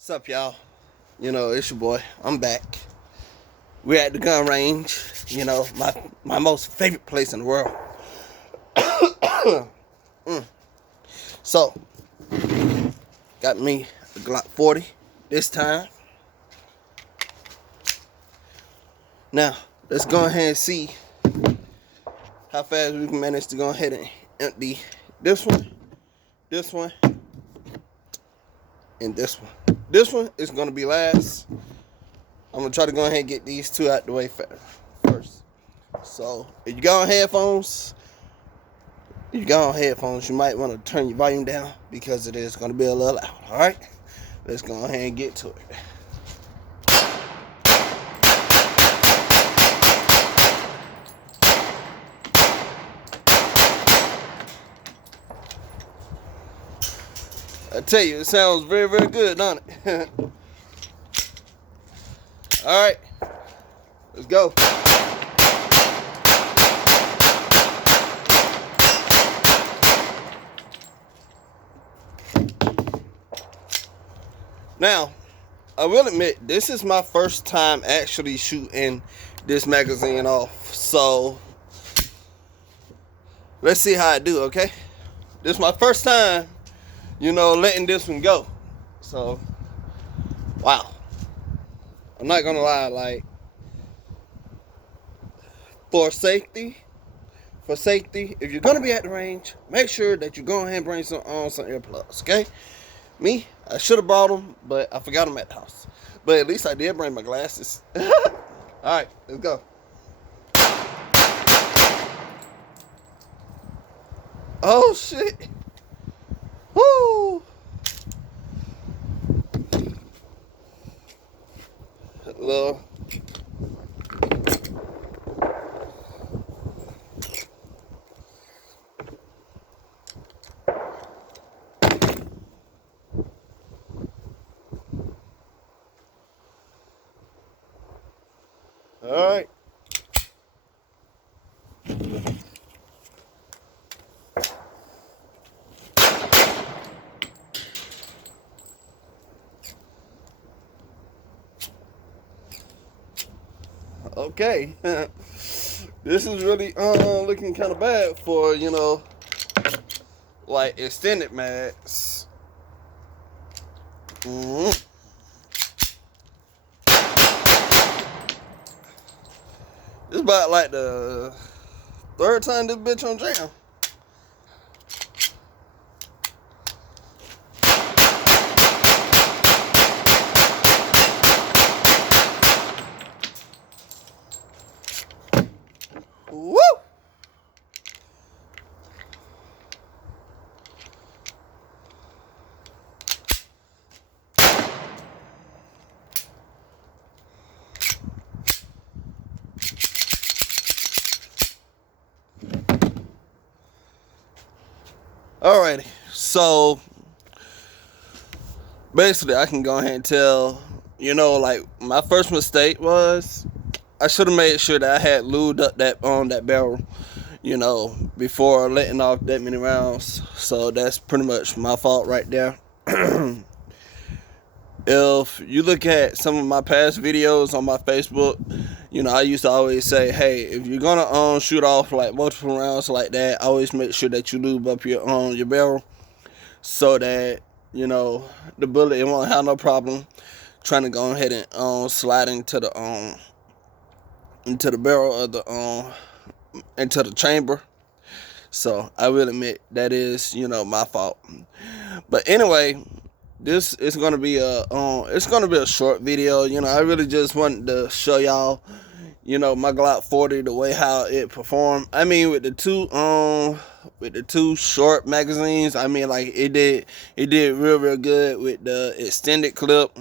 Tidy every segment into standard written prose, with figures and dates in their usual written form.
What's up, y'all? It's your boy. I'm back. We're at the gun range. My most favorite place in the world. So, got me a Glock 40 this time. Now, let's go ahead and see how fast we can manage to go ahead and empty this one, and this one. This one is going to be last. I'm going to try to go ahead and get these two out the way first. So, if you got on headphones, you might want to turn your volume down because it is going to be a little loud. Alright? Let's go ahead and get to it. I tell you, it sounds very, very good, doesn't it? Alright, let's go. Now, I will admit, this is my first time actually shooting this magazine off. So, let's see how I do, okay? This is my first time, letting this one go. So, wow. I'm not gonna lie, for safety, if you're gonna be at the range, make sure that you go ahead and bring some earplugs, okay? Me, I should have brought them, but I forgot them at the house. But at least I did bring my glasses. Alright, let's go. Oh shit. Woo! Hello. All right. Okay. This is really looking kind of bad for, like extended mags. It's about like the third time this bitch on jam. Woo! Alrighty, so basically I can go ahead and tell, like my first mistake was I should have made sure that I had lubed up that barrel, before letting off that many rounds. So that's pretty much my fault right there. If you look at some of my past videos on my Facebook, I used to always say, hey, if you're gonna shoot off like multiple rounds like that, always make sure that you lube up your barrel so that the bullet, it won't have no problem trying to go ahead and slide into the barrel of into the chamber. So I will admit that is my fault. But anyway, this is gonna be a short video. I really just wanted to show y'all my Glock 40, the way how it performed. I mean, with the two short magazines, I mean, like it did real good with the extended clip.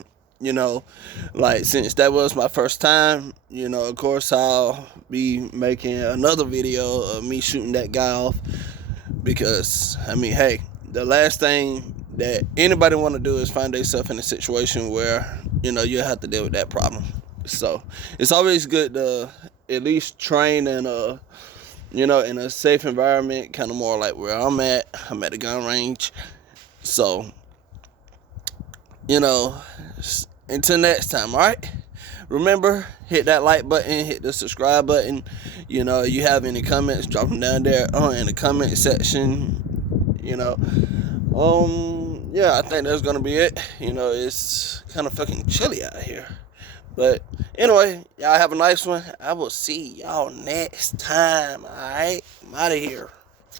Like since that was my first time, of course I'll be making another video of me shooting that guy off, because I mean, hey, the last thing that anybody want to do is find themselves in a situation where you have to deal with that problem. So it's always good to at least train in a in a safe environment, kind of more like where I'm at the gun range. So you know, until next time, all right? Remember, hit that like button, hit the subscribe button. You know, you have any comments, drop them down there in the comment section. You know, yeah, I think that's gonna be it. You know, it's kind of fucking chilly out here. But anyway, y'all have a nice one. I will see y'all next time. All right, I'm out of here.